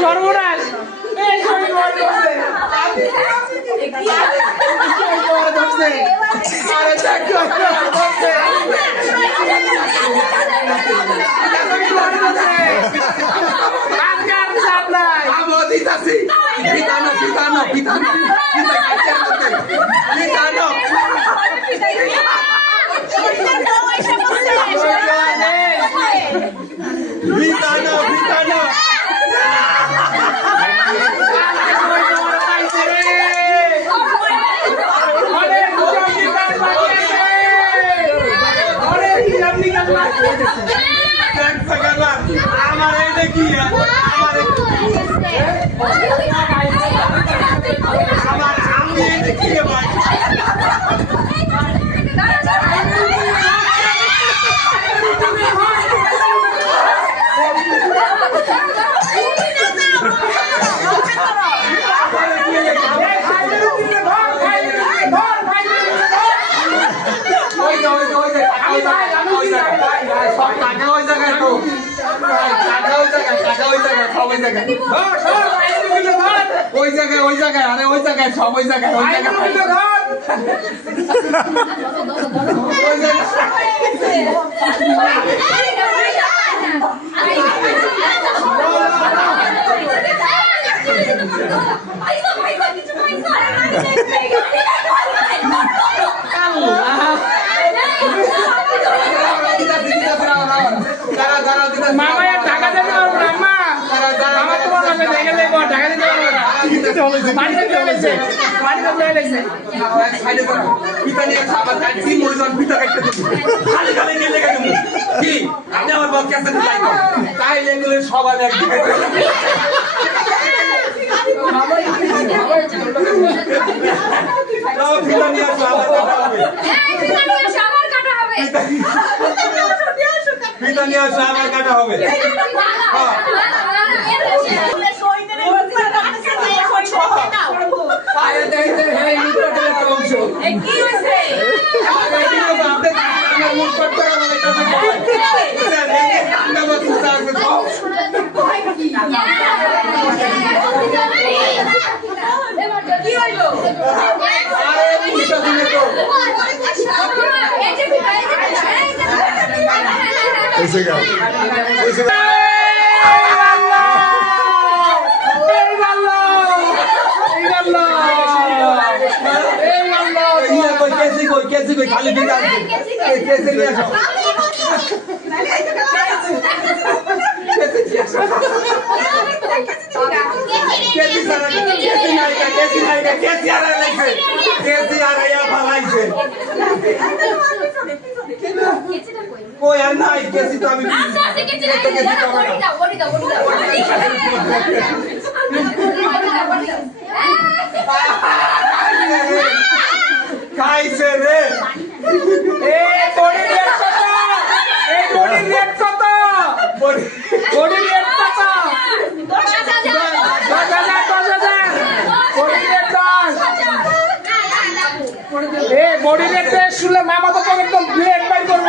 সর্বনাশ ওই জায়গায় আরে ওই জায়গায় সব ওই জায়গায় সবাই একদিকে আমার কাটা হবে खाली कोई अन्ना कैसी तो अभी कैसे रे ए बॉडी रेट कत ए बॉडी रेट कत बॉडी रेट कत 10,000 body rate 10 a body rate শুনলে মামা তো একদম ব্লেড বাই করব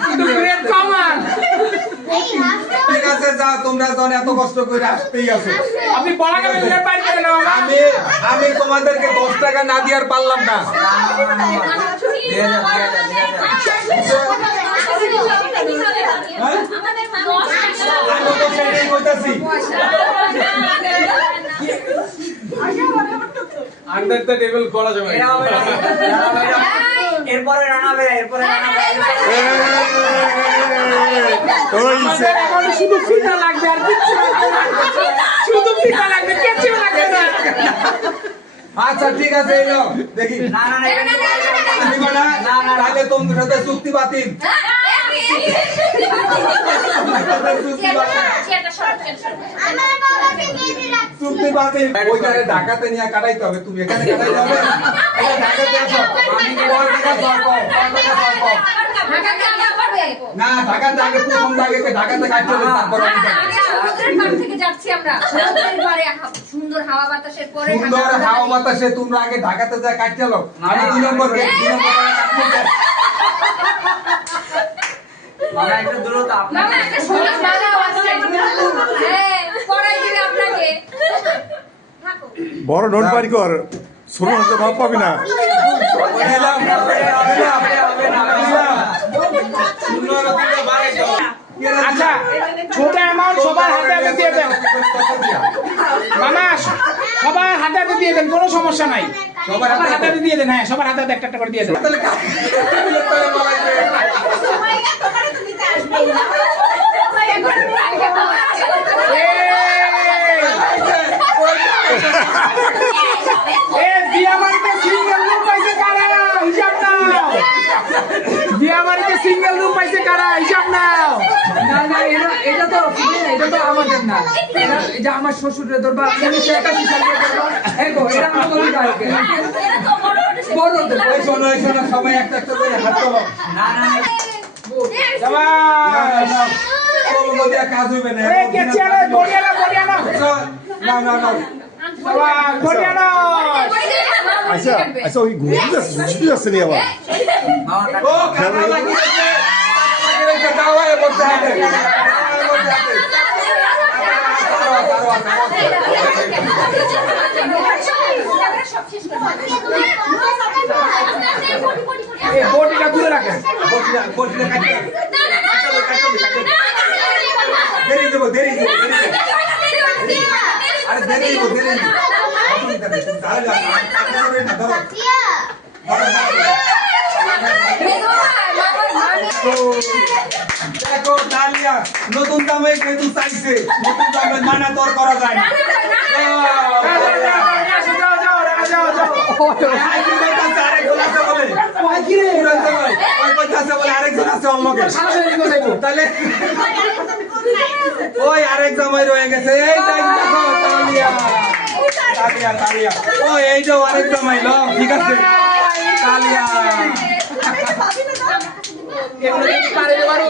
কিন্তু ব্লেড কমান ঠিক আছে যাও তোমরা যখন এত কষ্ট করে আসতেই আছো আপনি বলা গেলে ব্লেড বাই করে নাও আমি তোমাদেরকে 10 টাকা না দিয়ার পারলাম না আমি তো সেটাই কইতাছি আন্ডার দ্য টেবিল করা যাবে এরপরে রানাবে ওইছে এখন শুধু ফিতা লাগবে আর কিছু লাগবে না শুধু ফিতা লাগবে কিছু লাগবে না আচ্ছা ঠিক আছে এলো দেখি না তাহলে তোমার সাথে চুক্তি বাতিল চুক্তি বাতিল ওইটারে ঢাকাতে নিয়ে কাটাইতে হবে তুমি এখানে কাটাইতে হবে ঢাকাতে আসো আমি ঢাকাতে আবার পারবে না ঢাকাতে আগে প্রথম জায়গাতে ঢাকাতে কাটতে হবে তারপর না, না, আগে সমুদ্রের পার থেকে যাচ্ছি আমরা সমুদ্রের পারে সুন্দর হাওয়া বাতাসের পরে সুন্দর হাওয়া বাতাসে তোমরা আগে ঢাকাতে যা কাটতে লো আমি 2 নম্বর গেট 2 নম্বর কাটতে মামা একটা দূরত্ব আপনার মামা একটা সুন্দর বানাও আছে হ্যাঁ পড়াই দিবে আপনাকে থাকো বড় নোট বাড়ি কর ছোট হতে মাপ পাবি না দিলাম আচ্ছা ছোট অ্যামাউন্ট সবার হাতে হাতে দিয়ে দেন মামা সবার হাতে হাতে দিয়ে দেন কোনো সমস্যা নাই সবার হাতে হাতে দিয়ে দেন হ্যাঁ সবার হাতে হাতে একটা একটা করে দিয়ে দেন তাহলে এ দিয়ামারিতে সিঙ্গেল রুম পাইছে কারা হিসাব নাও দিয়ামারিতে সিঙ্গেল রুম পাইছে কারা হিসাব নাও না না এটা তো আমাদের না এটা আমার শ্বশুরের দরবার 1981 সালে এগো এটা আমাদের গায়কে বড় ওই শোনো সবাই একটা একটা করে হাত তোলো না না শাবাশ তোলো দিয়া কাজ হইবে না এ কেচিয়ানা বড়িয়ানা না শাবাশ বড়িয়ানা আচ্ছা আচ্ছা ওই ঘুরতে আসছে নি আবার ও খাতা লাগিয়েছে লাগিয়েছে দাওয়ায় বসে আছে এ বডিটা দূরে রাখেন বসলে কাটতে দেরি দেবো আরে দেরি দেখো ডালিয়া নতুন দামে কিন্তু চাইছে নতুন দামে মানা তোর করা যায় না তাহলে ওই আরেক জামাই রয়ে গেছে এই দেখো তালিয়া ও এইটাও আরেক জামাই লো ঠিক আছে তালিয়া এগুলো দেখি পারে পারো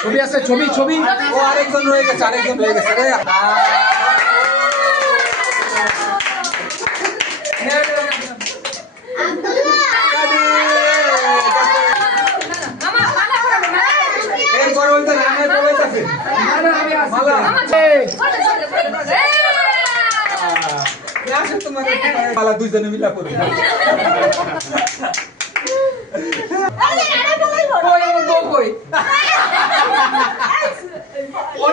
ছবি আছে ছবি ও আরেকজন রয়ে গেছে রে এরপর ওই তো রানের প্রবেশ মালা আসে তোমার মালা দুইজনে মিলা করবে কই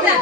না